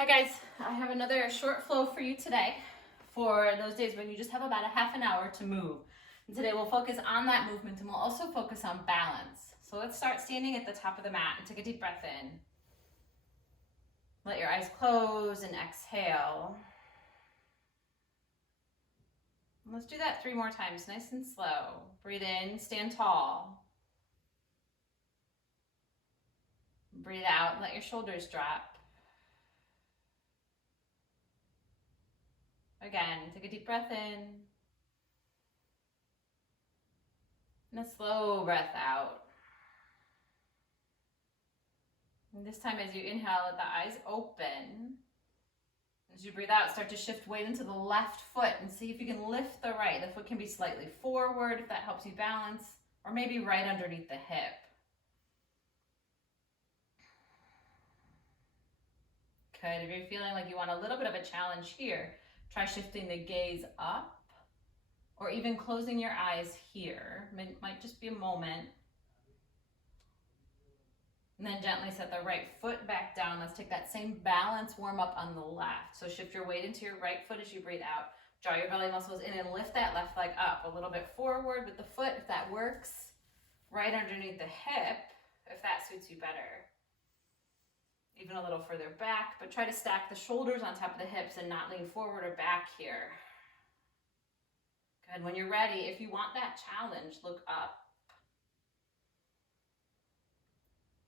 Hi guys, I have another short flow for you today for those days when you just have about a half an hour to move. And today we'll focus on that movement and we'll also focus on balance. So let's start standing at the top of the mat and take a deep breath in. Let your eyes close and exhale. And let's do that 3 more times, nice and slow. Breathe in, stand tall. Breathe out, let your shoulders drop. Again, take a deep breath in. And a slow breath out. And this time as you inhale, let the eyes open. As you breathe out, start to shift weight into the left foot and see if you can lift the right. The foot can be slightly forward if that helps you balance, or maybe right underneath the hip. Good. If you're feeling like you want a little bit of a challenge here, try shifting the gaze up or even closing your eyes here. It might just be a moment. And then gently set the right foot back down. Let's take that same balance warm up on the left. So shift your weight into your right foot as you breathe out. Draw your belly muscles in and lift that left leg up a little bit forward with the foot if that works. Right underneath the hip if that suits you better. Even a little further back, but try to stack the shoulders on top of the hips and not lean forward or back here. Good. When you're ready, if you want that challenge, look up.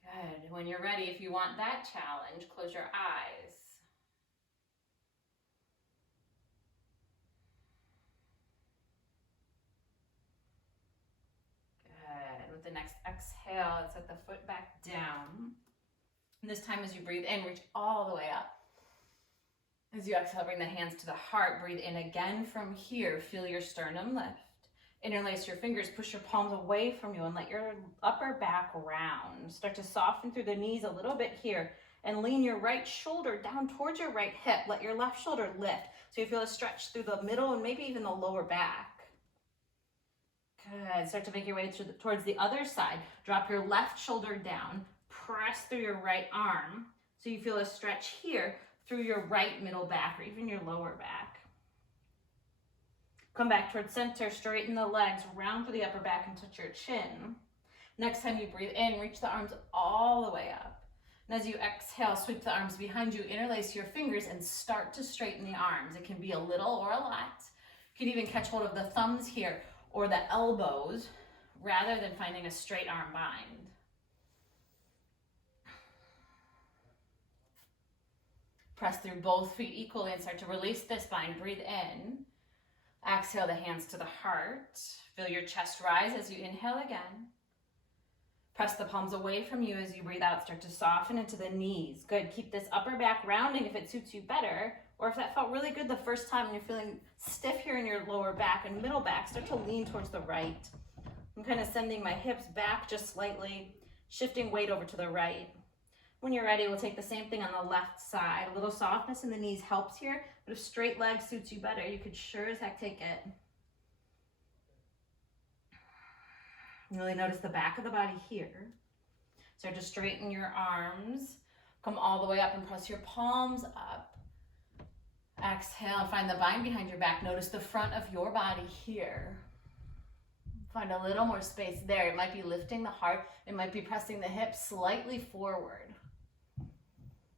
Good. When you're ready, if you want that challenge, close your eyes. Good. With the next exhale, let's set the foot back down. And this time as you breathe in, reach all the way up. As you exhale, bring the hands to the heart. Breathe in again from here. Feel your sternum lift. Interlace your fingers, push your palms away from you and let your upper back round. Start to soften through the knees a little bit here and lean your right shoulder down towards your right hip. Let your left shoulder lift so you feel a stretch through the middle and maybe even the lower back. Good. Start to make your way towards the other side. Drop your left shoulder down. Press through your right arm so you feel a stretch here through your right middle back or even your lower back. Come back towards center, straighten the legs, round through the upper back and touch your chin. Next time you breathe in, reach the arms all the way up. And as you exhale, sweep the arms behind you, interlace your fingers and start to straighten the arms. It can be a little or a lot. You can even catch hold of the thumbs here or the elbows rather than finding a straight arm bind. Press through both feet equally and start to release this spine. Breathe in. Exhale the hands to the heart. Feel your chest rise as you inhale again. Press the palms away from you as you breathe out. Start to soften into the knees. Good. Keep this upper back rounding if it suits you better. Or if that felt really good the first time and you're feeling stiff here in your lower back and middle back, start to lean towards the right. I'm kind of sending my hips back just slightly, shifting weight over to the right. When you're ready, we'll take the same thing on the left side. A little softness in the knees helps here, but if straight leg suits you better, you could sure as heck take it. Really notice the back of the body here. Start to straighten your arms. Come all the way up and press your palms up. Exhale and find the bind behind your back. Notice the front of your body here. Find a little more space there. It might be lifting the heart. It might be pressing the hips slightly forward.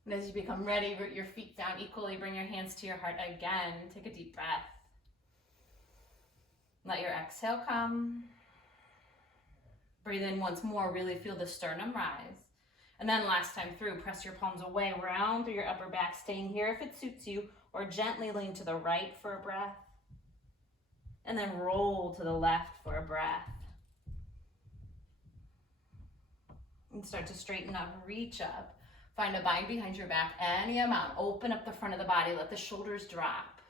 And as you become ready, root your feet down equally. Bring your hands to your heart again. Take a deep breath. Let your exhale come. Breathe in once more. Really feel the sternum rise. And then last time through, press your palms away, round through your upper back, staying here if it suits you, or gently lean to the right for a breath. And then roll to the left for a breath. And start to straighten up, reach up. Find a bind behind your back, any amount. Open up the front of the body, let the shoulders drop.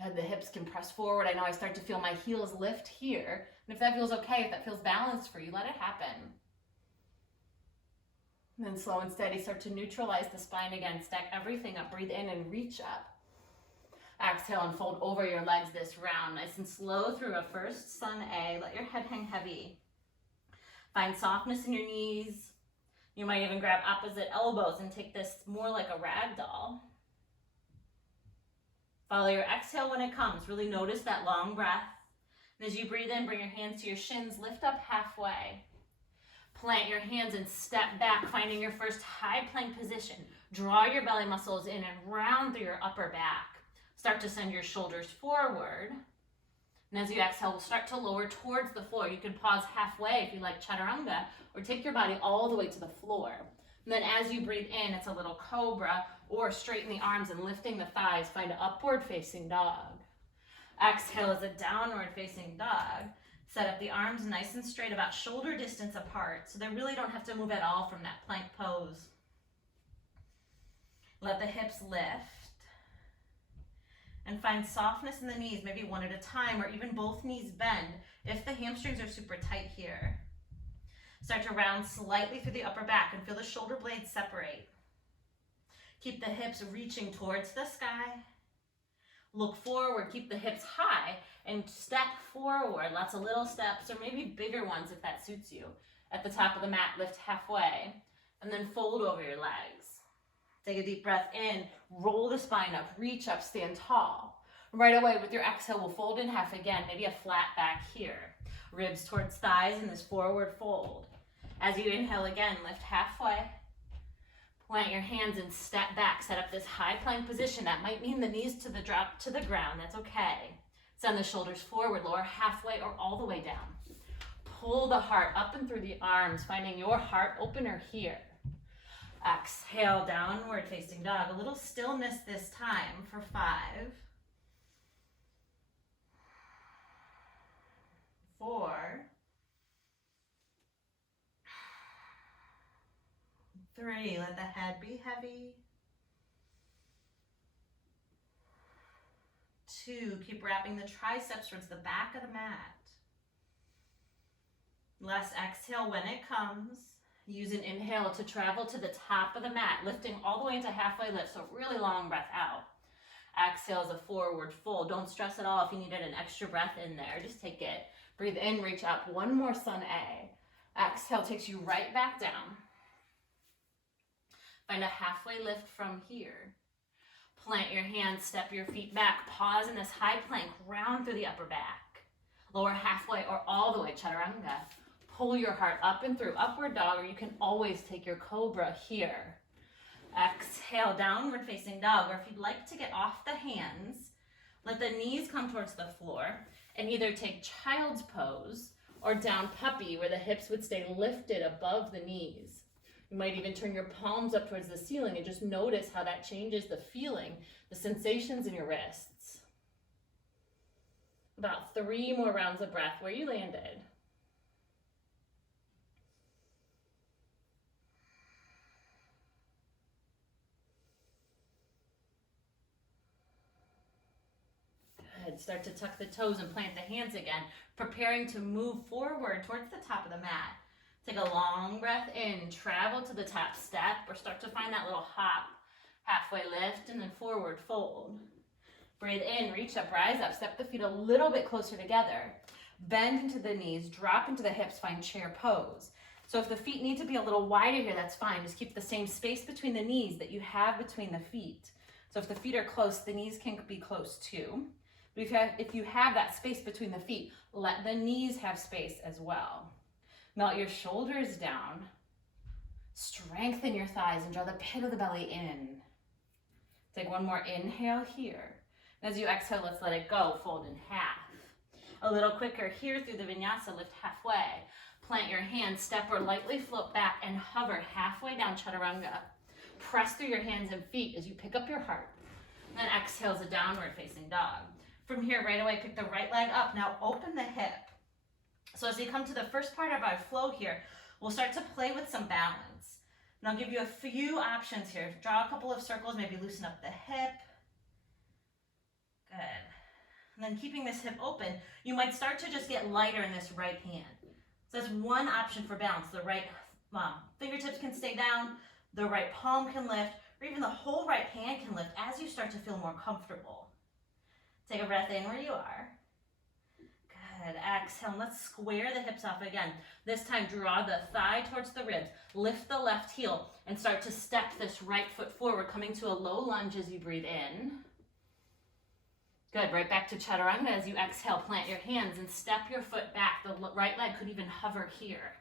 Good, the hips can press forward. I know I start to feel my heels lift here. And if that feels okay, if that feels balanced for you, let it happen. And then slow and steady, start to neutralize the spine again. Stack everything up, breathe in and reach up. Exhale and fold over your legs this round. Nice and slow through a first sun A. Let your head hang heavy. Find softness in your knees. You might even grab opposite elbows and take this more like a rag doll. Follow your exhale when it comes. Really notice that long breath. And as you breathe in, bring your hands to your shins, lift up halfway. Plant your hands and step back, finding your first high plank position. Draw your belly muscles in and round through your upper back. Start to send your shoulders forward. And as you exhale, we'll start to lower towards the floor. You can pause halfway if you like chaturanga, or take your body all the way to the floor. And then as you breathe in, it's a little cobra, or straighten the arms and lifting the thighs. Find upward facing dog. Exhale is a downward facing dog. Set up the arms nice and straight, about shoulder distance apart, so they really don't have to move at all from that plank pose. Let the hips lift. And find softness in the knees, maybe one at a time, or even both knees bend if the hamstrings are super tight here. Start to round slightly through the upper back and feel the shoulder blades separate. Keep the hips reaching towards the sky. Look forward, keep the hips high, and step forward. Lots of little steps, or maybe bigger ones if that suits you. At the top of the mat, lift halfway, and then fold over your legs. Take a deep breath in, roll the spine up, reach up, stand tall. Right away with your exhale, we'll fold in half again, maybe a flat back here. Ribs towards thighs in this forward fold. As you inhale again, lift halfway. Plant your hands and step back, set up this high plank position. That might mean the knees to the drop to the ground, that's okay. Send the shoulders forward, lower halfway or all the way down. Pull the heart up and through the arms, finding your heart opener here. Exhale, downward facing dog. A little stillness this time for 5, 4, 3. Let the head be heavy. 2. Keep wrapping the triceps towards the back of the mat. Last exhale when it comes. Use an inhale to travel to the top of the mat, lifting all the way into halfway lift, so really long breath out. Exhale is a forward fold. Don't stress at all if you needed an extra breath in there. Just take it. Breathe in, reach up. One more sun A. Exhale takes you right back down. Find a halfway lift from here. Plant your hands, step your feet back. Pause in this high plank, round through the upper back. Lower halfway or all the way, chaturanga. Pull your heart up and through, upward dog, or you can always take your cobra here. Exhale, downward facing dog, or if you'd like to get off the hands, let the knees come towards the floor and either take child's pose or down puppy, where the hips would stay lifted above the knees. You might even turn your palms up towards the ceiling and just notice how that changes the feeling, the sensations in your wrists. About 3 more rounds of breath where you landed. Start to tuck the toes and plant the hands again, preparing to move forward towards the top of the mat. Take a long breath in, travel to the top step, or start to find that little hop. Halfway lift and then forward fold. Breathe in, reach up, rise up, step the feet a little bit closer together. Bend into the knees, drop into the hips, find chair pose. So if the feet need to be a little wider here, that's fine. Just keep the same space between the knees that you have between the feet. So if the feet are close, the knees can be close too. But if you have that space between the feet, let the knees have space as well. Melt your shoulders down. Strengthen your thighs and draw the pit of the belly in. Take one more inhale here. As you exhale, let's let it go. Fold in half. A little quicker here through the vinyasa, lift halfway. Plant your hands, step or lightly float back and hover halfway down chaturanga. Press through your hands and feet as you pick up your heart. Then exhale as a downward facing dog. From here, right away, pick the right leg up. Now open the hip. So as you come to the first part of our flow here, we'll start to play with some balance. And I'll give you a few options here. Draw a couple of circles, maybe loosen up the hip. Good. And then keeping this hip open, you might start to just get lighter in this right hand. So that's one option for balance. The right fingertips can stay down, the right palm can lift, or even the whole right hand can lift as you start to feel more comfortable. Take a breath in where you are. Good, exhale, let's square the hips off again. This time, draw the thigh towards the ribs, lift the left heel, and start to step this right foot forward, coming to a low lunge as you breathe in. Good, right back to chaturanga as you exhale, plant your hands and step your foot back. The right leg could even hover here.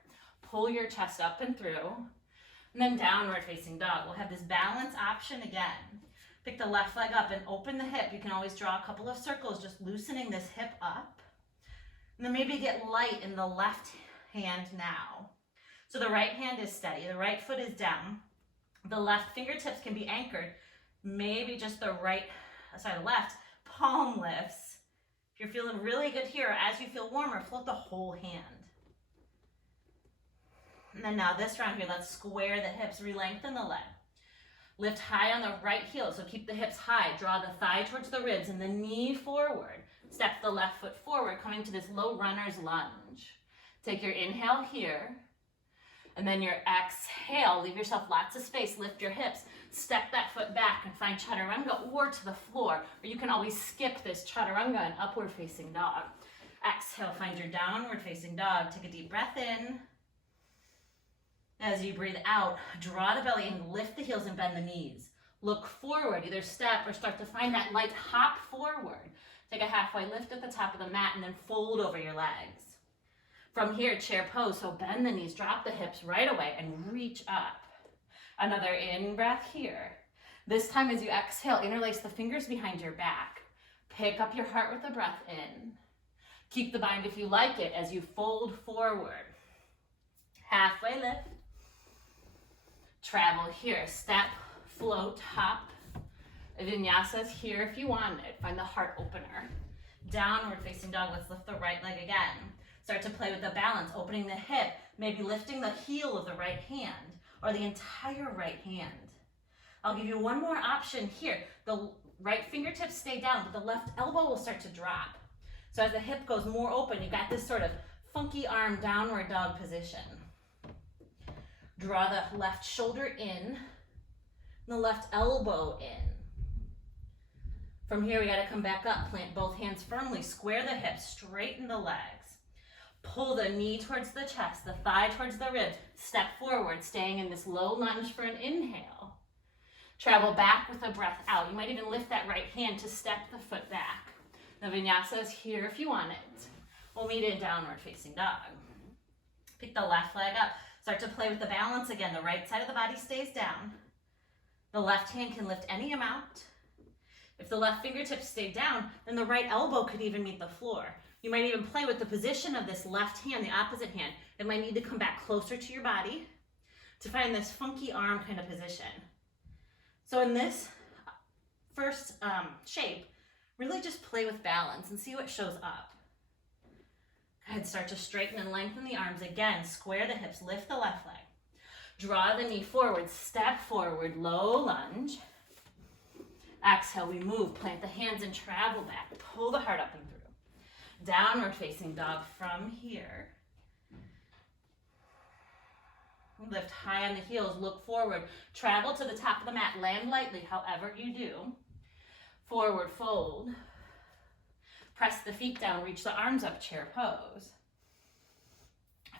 Pull your chest up and through, and then downward facing dog. We'll have this balance option again. Pick the left leg up and open the hip. You can always draw a couple of circles, just loosening this hip up. And then maybe get light in the left hand now. So the right hand is steady, the right foot is down. The left fingertips can be anchored. Maybe just the left palm lifts. If you're feeling really good here, as you feel warmer, float the whole hand. And then now this round here, let's square the hips, re-lengthen the leg. Lift high on the right heel, so keep the hips high. Draw the thigh towards the ribs and the knee forward. Step the left foot forward, coming to this low runner's lunge. Take your inhale here, and then your exhale. Leave yourself lots of space, lift your hips. Step that foot back and find chaturanga or to the floor, or you can always skip this chaturanga and upward facing dog. Exhale, find your downward facing dog. Take a deep breath in. As you breathe out, draw the belly in, lift the heels and bend the knees. Look forward, either step or start to find that light hop forward. Take a halfway lift at the top of the mat and then fold over your legs. From here, chair pose, so bend the knees, drop the hips right away and reach up. Another in breath here. This time as you exhale, interlace the fingers behind your back. Pick up your heart with the breath in. Keep the bind if you like it as you fold forward. Halfway lift. Travel here, step, float, hop. Vinyasas here if you want it. Find the heart opener. Downward facing dog, let's lift the right leg again. Start to play with the balance, opening the hip, maybe lifting the heel of the right hand or the entire right hand. I'll give you one more option here. The right fingertips stay down, but the left elbow will start to drop. So as the hip goes more open, you got this sort of funky arm downward dog position. Draw the left shoulder in, and the left elbow in. From here, we gotta come back up, plant both hands firmly, square the hips, straighten the legs. Pull the knee towards the chest, the thigh towards the ribs, step forward, staying in this low lunge for an inhale. Travel back with a breath out. You might even lift that right hand to step the foot back. The vinyasa is here if you want it. We'll meet in downward facing dog. Pick the left leg up. Start to play with the balance again. The right side of the body stays down. The left hand can lift any amount. If the left fingertips stay down, then the right elbow could even meet the floor. You might even play with the position of this left hand, the opposite hand. It might need to come back closer to your body to find this funky arm kind of position. So in this first shape, really just play with balance and see what shows up. Go ahead, start to straighten and lengthen the arms again. Square the hips, lift the left leg. Draw the knee forward, step forward, low lunge. Exhale, we move, plant the hands and travel back. Pull the heart up and through. Downward facing dog from here. Lift high on the heels, look forward. Travel to the top of the mat, land lightly, however you do. Forward fold. Press the feet down, reach the arms up, chair pose.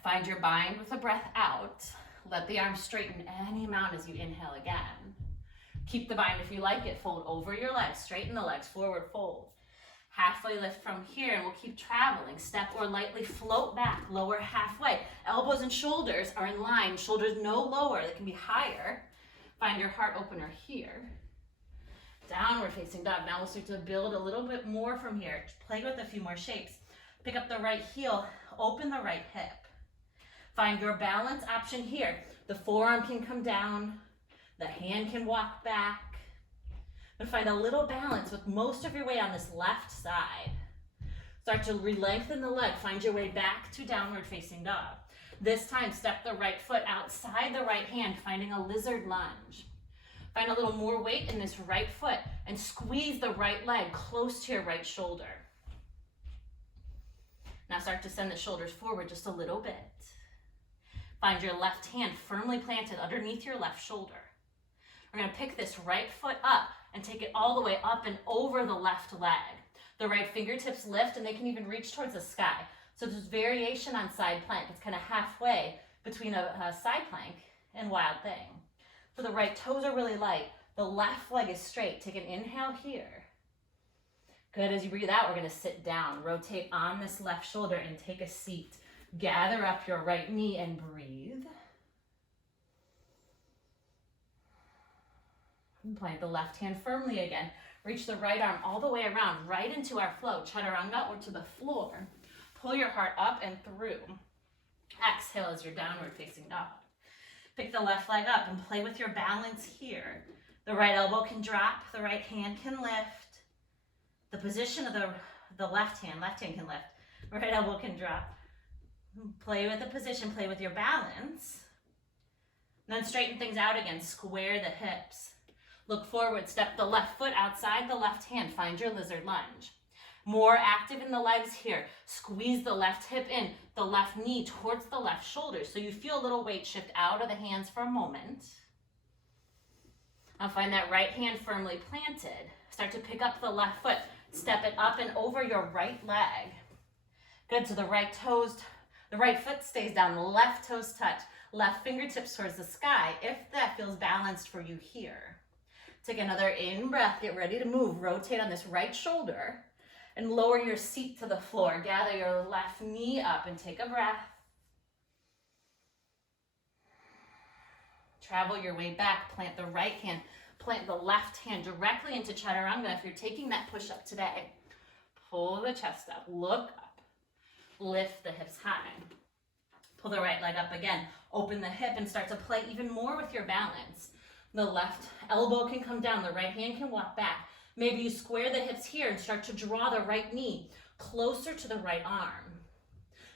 Find your bind with a breath out. Let the arms straighten any amount as you inhale again. Keep the bind if you like it. Fold over your legs, straighten the legs, forward fold. Halfway lift from here, and we'll keep traveling. Step or lightly float back, lower halfway. Elbows and shoulders are in line. Shoulders no lower, they can be higher. Find your heart opener here. Downward facing dog. Now we'll start to build a little bit more from here. Play with a few more shapes. Pick up the right heel, open the right hip. Find your balance option here. The forearm can come down, the hand can walk back. And find a little balance with most of your weight on this left side. Start to re-lengthen the leg. Find your way back to downward facing dog. This time, step the right foot outside the right hand, finding a lizard lunge. Find a little more weight in this right foot and squeeze the right leg close to your right shoulder. Now start to send the shoulders forward just a little bit. Find your left hand firmly planted underneath your left shoulder. We're going to pick this right foot up and take it all the way up and over the left leg. The right fingertips lift and they can even reach towards the sky. So there's variation on side plank. It's kind of halfway between a side plank and wild thing. So the right toes are really light. The left leg is straight. Take an inhale here. Good. As you breathe out, we're going to sit down. Rotate on this left shoulder and take a seat. Gather up your right knee and breathe. And plant the left hand firmly again. Reach the right arm all the way around, right into our flow. Chaturanga or to the floor. Pull your heart up and through. Exhale as your downward facing dog. Pick the left leg up and play with your balance here. The right elbow can drop, the right hand can lift. The position of the left hand can lift. Right elbow can drop. Play with the position, play with your balance. And then straighten things out again, square the hips. Look forward, step the left foot outside the left hand, find your lizard lunge. More active in the legs here. Squeeze the left hip in, the left knee towards the left shoulder. So you feel a little weight shift out of the hands for a moment. Now find that right hand firmly planted. Start to pick up the left foot. Step it up and over your right leg. Good, so the right foot stays down, the left toes touch. Left fingertips towards the sky, if that feels balanced for you here. Take another in breath, get ready to move. Rotate on this right shoulder and lower your seat to the floor. Gather your left knee up and take a breath. Travel your way back, plant the right hand, plant the left hand directly into Chaturanga. If you're taking that push-up today, pull the chest up, look up, lift the hips high. Pull the right leg up again, open the hip and start to play even more with your balance. The left elbow can come down, the right hand can walk back. Maybe you square the hips here and start to draw the right knee closer to the right arm.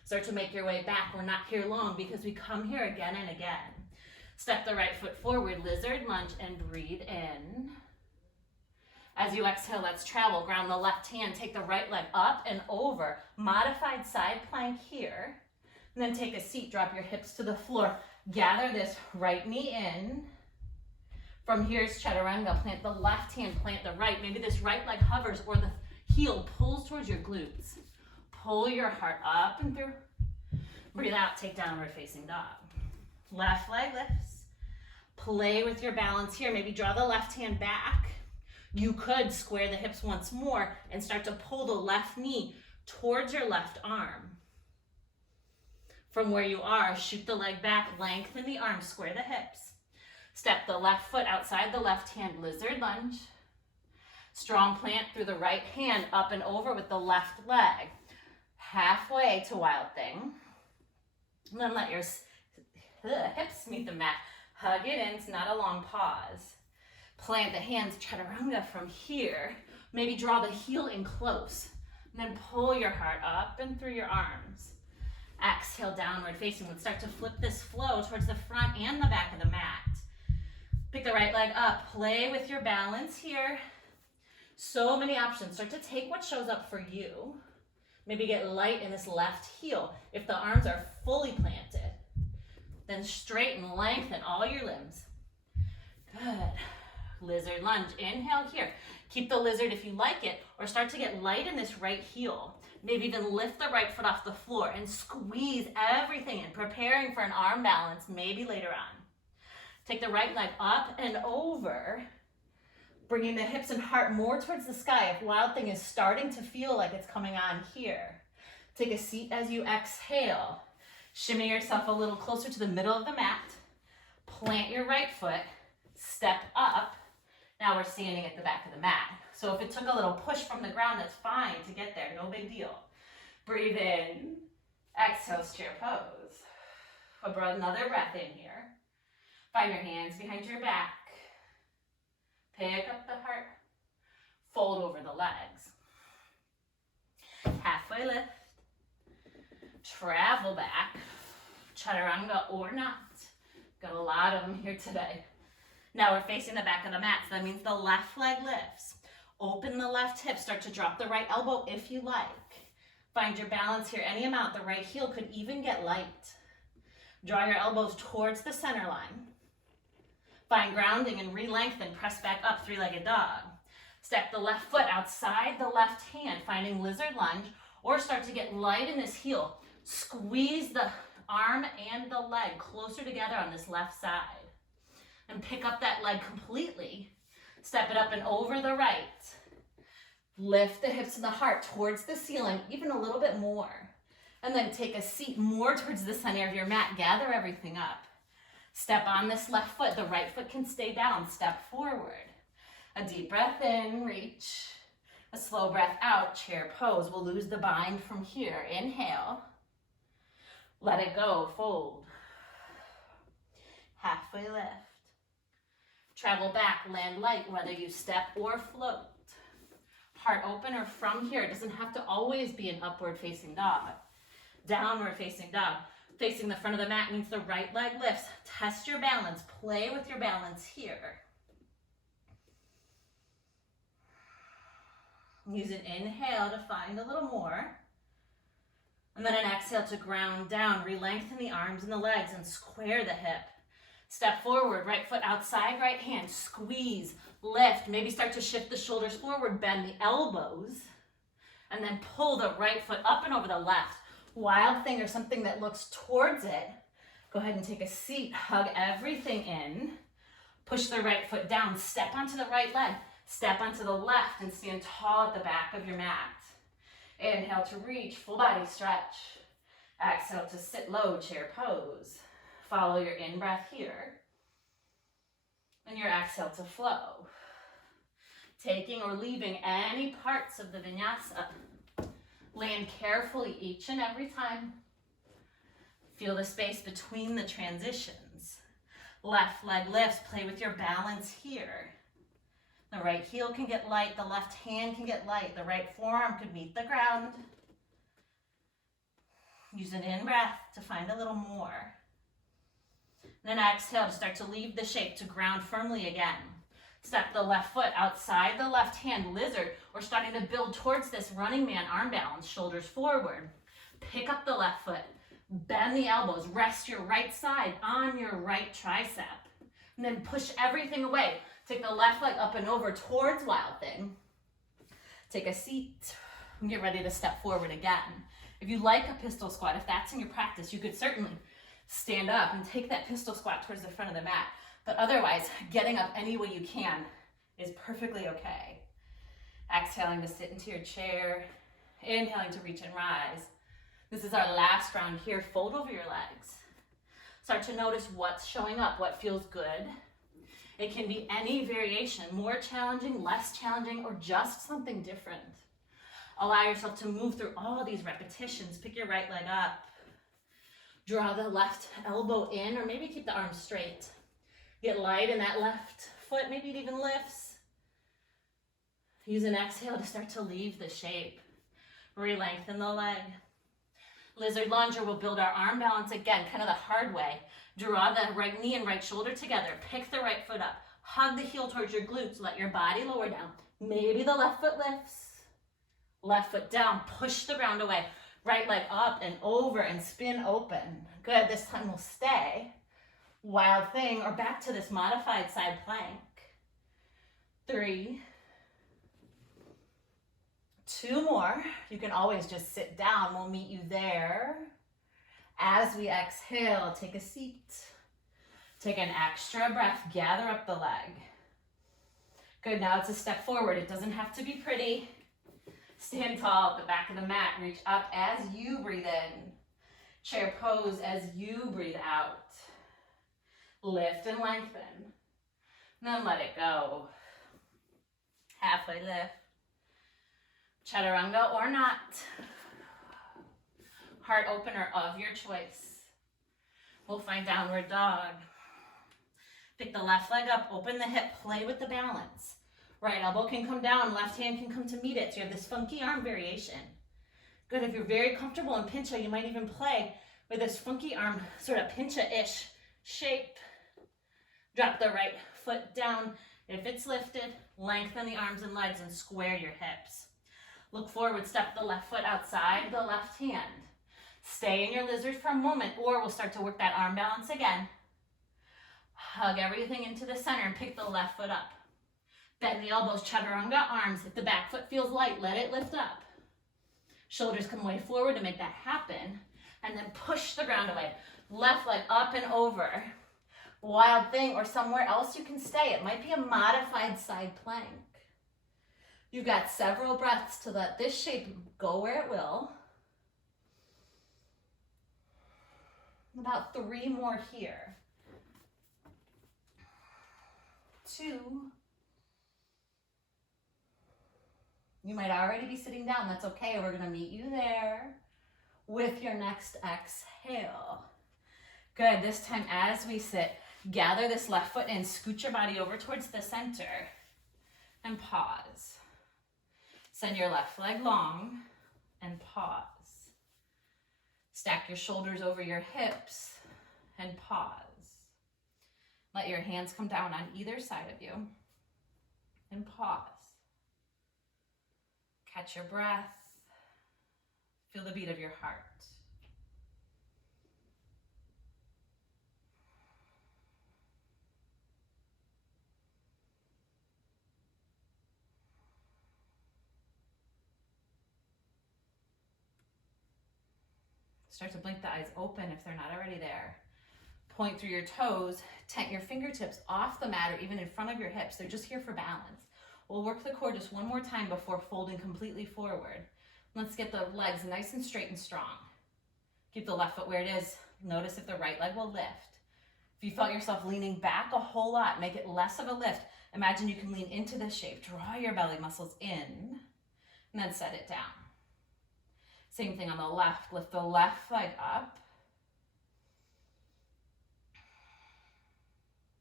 Start to make your way back. We're not here long because we come here again and again. Step the right foot forward, lizard lunge, and breathe in. As you exhale, let's travel. Ground the left hand, take the right leg up and over. Modified side plank here. And then take a seat, drop your hips to the floor. Gather this right knee in. From here is Chaturanga. Plant the left hand, plant the right. Maybe this right leg hovers or the heel pulls towards your glutes. Pull your heart up and through. Breathe out, take downward facing dog. Left leg lifts. Play with your balance here. Maybe draw the left hand back. You could square the hips once more and start to pull the left knee towards your left arm. From where you are, shoot the leg back, lengthen the arms, square the hips. Step the left foot outside the left hand, lizard lunge. Strong plant through the right hand, up and over with the left leg. Halfway to wild thing. And then let your hips meet the mat. Hug it in, it's not a long pause. Plant the hands, Chaturanga from here. Maybe draw the heel in close. And then pull your heart up and through your arms. Exhale, downward facing. Let's start to flip this flow towards the front and the back of the mat. Pick the right leg up. Play with your balance here. So many options. Start to take what shows up for you. Maybe get light in this left heel. If the arms are fully planted, then straighten, lengthen all your limbs. Good. Lizard lunge. Inhale here. Keep the lizard if you like it, or start to get light in this right heel. Maybe even lift the right foot off the floor and squeeze everything in, preparing for an arm balance maybe later on. Take the right leg up and over, bringing the hips and heart more towards the sky if wild thing is starting to feel like it's coming on here. Take a seat as you exhale. Shimmy yourself a little closer to the middle of the mat. Plant your right foot, step up. Now we're standing at the back of the mat. So if it took a little push from the ground, that's fine to get there, no big deal. Breathe in, exhale, chair pose. Another breath in here. Find your hands behind your back. Pick up the heart. Fold over the legs. Halfway lift. Travel back. Chaturanga or not. Got a lot of them here today. Now we're facing the back of the mat, so that means the left leg lifts. Open the left hip. Start to drop the right elbow if you like. Find your balance here any amount. The right heel could even get light. Draw your elbows towards the center line. Find grounding and re-lengthen. Press back up, three-legged dog. Step the left foot outside the left hand, finding lizard lunge, or start to get light in this heel. Squeeze the arm and the leg closer together on this left side. And pick up that leg completely. Step it up and over the right. Lift the hips and the heart towards the ceiling, even a little bit more. And then take a seat more towards the center of your mat. Gather everything up. Step on this left foot. The right foot can stay down. Step forward. A deep breath in, reach. A slow breath out, chair pose. We'll lose the bind from here. Inhale. Let it go, fold. Halfway lift. Travel back, land light, whether you step or float. Heart open or from here. It doesn't have to always be an upward facing dog. Downward facing dog. Facing the front of the mat means the right leg lifts. Test your balance. Play with your balance here. Use an inhale to find a little more. And then an exhale to ground down. Re-lengthen the arms and the legs and square the hip. Step forward, right foot outside, right hand. Squeeze, lift. Maybe start to shift the shoulders forward. Bend the elbows. And then pull the right foot up and over the left. Wild thing or something that looks towards it. Go ahead and take a seat. Hug everything in. Push the right foot down. Step onto the right leg. Step onto the left and stand tall at the back of your mat. Inhale to reach, full body stretch. Exhale to sit low, chair pose. Follow your in-breath here. And your exhale to flow. Taking or leaving any parts of the vinyasa. Land carefully each and every time. Feel the space between the transitions. Left leg lifts, play with your balance here. The right heel can get light, the left hand can get light, the right forearm could meet the ground. Use an in-breath to find a little more. And then exhale to start to leave the shape, to ground firmly again. Step the left foot outside the left hand, lizard, or starting to build towards this running man arm balance, shoulders forward. Pick up the left foot, bend the elbows, rest your right side on your right tricep. And then push everything away. Take the left leg up and over towards Wild Thing. Take a seat and get ready to step forward again. If you like a pistol squat, if that's in your practice, you could certainly stand up and take that pistol squat towards the front of the mat. But otherwise, getting up any way you can is perfectly okay. Exhaling to sit into your chair. Inhaling to reach and rise. This is our last round here. Fold over your legs. Start to notice what's showing up, what feels good. It can be any variation, more challenging, less challenging, or just something different. Allow yourself to move through all these repetitions. Pick your right leg up. Draw the left elbow in, or maybe keep the arms straight. Get light in that left foot, maybe it even lifts. Use an exhale to start to leave the shape. Re-lengthen the leg. Lizard lunge will build our arm balance again, kind of the hard way. Draw the right knee and right shoulder together. Pick the right foot up. Hug the heel towards your glutes. Let your body lower down. Maybe the left foot lifts. Left foot down. Push the ground away. Right leg up and over and spin open. Good. This time we'll stay. Wild Thing, or back to this modified side plank. 3. 2 more. You can always just sit down. We'll meet you there. As we exhale, take a seat. Take an extra breath. Gather up the leg. Good. Now it's a step forward. It doesn't have to be pretty. Stand tall at the back of the mat. Reach up as you breathe in. Chair pose as you breathe out. Lift and lengthen. And then let it go. Halfway lift. Chaturanga or not. Heart opener of your choice. We'll find downward dog. Pick the left leg up, open the hip, play with the balance. Right elbow can come down, left hand can come to meet it. So you have this funky arm variation. Good, if you're very comfortable in pincha, you might even play with this funky arm, sort of pincha-ish shape. Drop the right foot down. If it's lifted, lengthen the arms and legs and square your hips. Look forward, step the left foot outside the left hand. Stay in your lizard for a moment, or we'll start to work that arm balance again. Hug everything into the center and pick the left foot up. Bend the elbows, chaturanga arms. If the back foot feels light, let it lift up. Shoulders come way forward to make that happen. And then push the ground away. Left leg up and over. Wild thing, or somewhere else you can stay. It might be a modified side plank. You've got several breaths to let this shape go where it will. About 3 more here. 2. You might already be sitting down. That's okay. We're going to meet you there with your next exhale. Good. This time as we sit, gather this left foot in, scoot your body over towards the center, and pause. Send your left leg long and pause. Stack your shoulders over your hips and pause. Let your hands come down on either side of you and pause. Catch your breath. Feel the beat of your heart. Start to blink the eyes open if they're not already there. Point through your toes, tent your fingertips off the mat or even in front of your hips. They're just here for balance. We'll work the core just one more time before folding completely forward. Let's get the legs nice and straight and strong. Keep the left foot where it is. Notice if the right leg will lift. If you felt yourself leaning back a whole lot, make it less of a lift. Imagine you can lean into this shape. Draw your belly muscles in and then set it down. Same thing on the left. Lift the left leg up.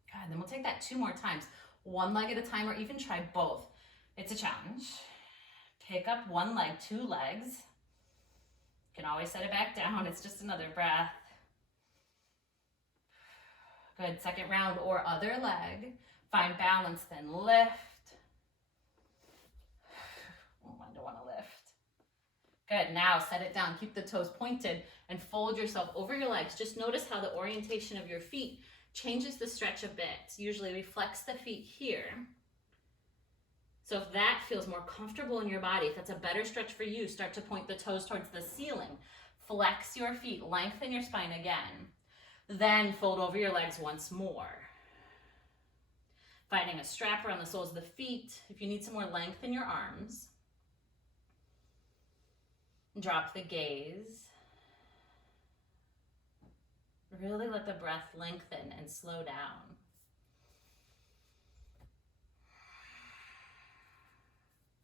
Good. Then we'll take that 2 more times. 1 leg at a time, or even try both. It's a challenge. Pick up 1 leg, 2 legs. You can always set it back down. It's just another breath. Good. Second round, or other leg. Find balance, then lift. Oh, I don't want to lift. Good. Now set it down. Keep the toes pointed and fold yourself over your legs. Just notice how the orientation of your feet changes the stretch a bit. Usually we flex the feet here. So if that feels more comfortable in your body, if that's a better stretch for you, start to point the toes towards the ceiling. Flex your feet, lengthen your spine again. Then fold over your legs once more. Finding a strap around the soles of the feet. If you need some more length in your arms. Drop the gaze. Really let the breath lengthen and slow down.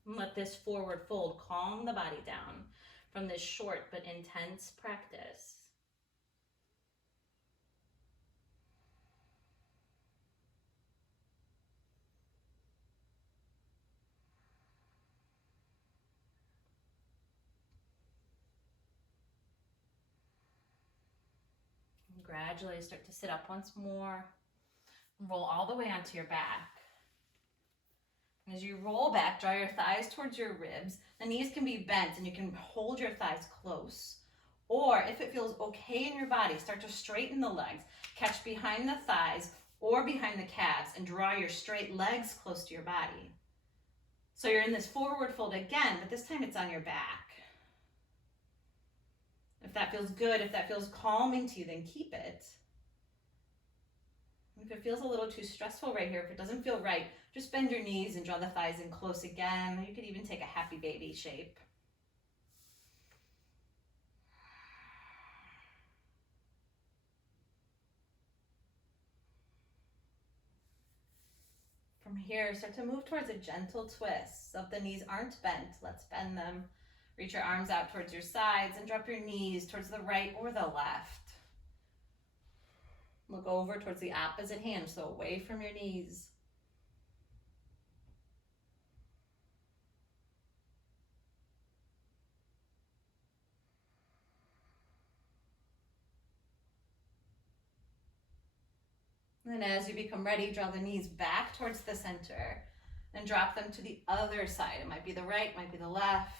Let this forward fold calm the body down from this short but intense practice. Gradually start to sit up once more. Roll all the way onto your back. And as you roll back, draw your thighs towards your ribs. The knees can be bent and you can hold your thighs close. Or if it feels okay in your body, start to straighten the legs. Catch behind the thighs or behind the calves and draw your straight legs close to your body. So you're in this forward fold again, but this time it's on your back. If that feels good, if that feels calming to you, then keep it. If it feels a little too stressful right here, if it doesn't feel right, just bend your knees and draw the thighs in close again. You could even take a happy baby shape. From here, start to move towards a gentle twist. So if the knees aren't bent, let's bend them. Reach your arms out towards your sides and drop your knees towards the right or the left. Look over towards the opposite hand, so away from your knees. And then as you become ready, draw the knees back towards the center and drop them to the other side. It might be the right, might be the left.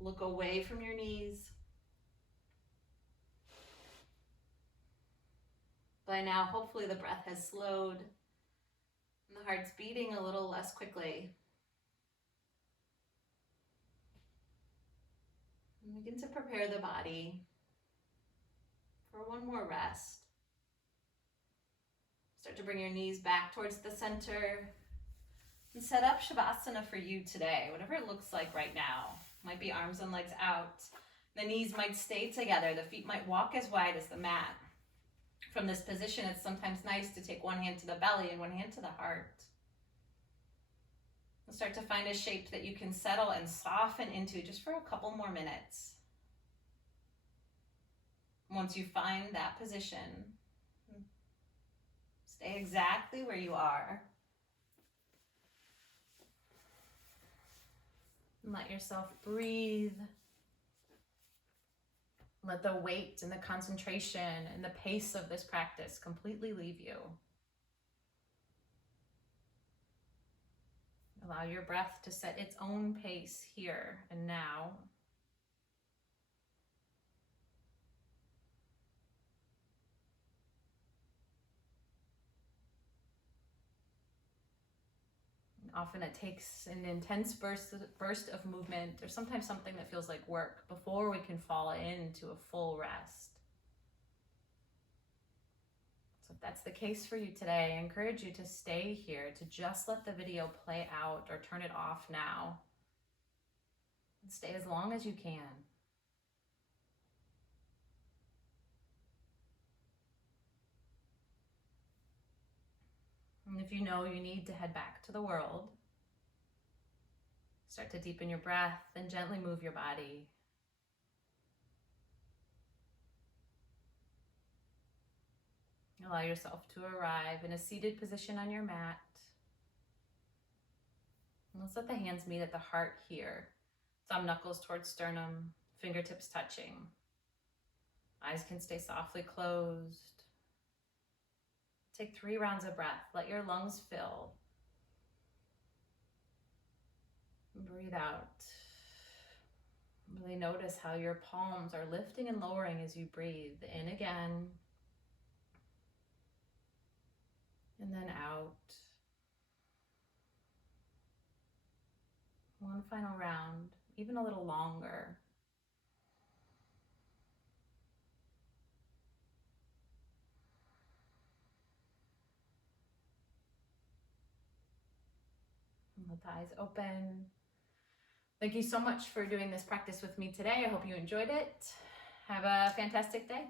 Look away from your knees. By now, hopefully the breath has slowed and the heart's beating a little less quickly. And begin to prepare the body for one more rest. Start to bring your knees back towards the center and set up Shavasana for you today, whatever it looks like right now. Might be arms and legs out. The knees might stay together. The feet might walk as wide as the mat. From this position, it's sometimes nice to take one hand to the belly and one hand to the heart. And start to find a shape that you can settle and soften into just for a couple more minutes. Once you find that position, stay exactly where you are. And let yourself breathe. Let the weight and the concentration and the pace of this practice completely leave you. Allow your breath to set its own pace here and now. Often it takes an intense burst of movement, or sometimes something that feels like work, before we can fall into a full rest. So if that's the case for you today, I encourage you to stay here, to just let the video play out or turn it off now. And stay as long as you can. And if you know you need to head back to the world, start to deepen your breath and gently move your body. Allow yourself to arrive in a seated position on your mat. And let's let the hands meet at the heart here. Thumb knuckles towards sternum, fingertips touching. Eyes can stay softly closed. Take 3 rounds of breath. Let your lungs fill. Breathe out. Really notice how your palms are lifting and lowering as you breathe. In again. And then out. One final round, even a little longer. Let the eyes open. Thank you so much for doing this practice with me today. I hope you enjoyed it. Have a fantastic day.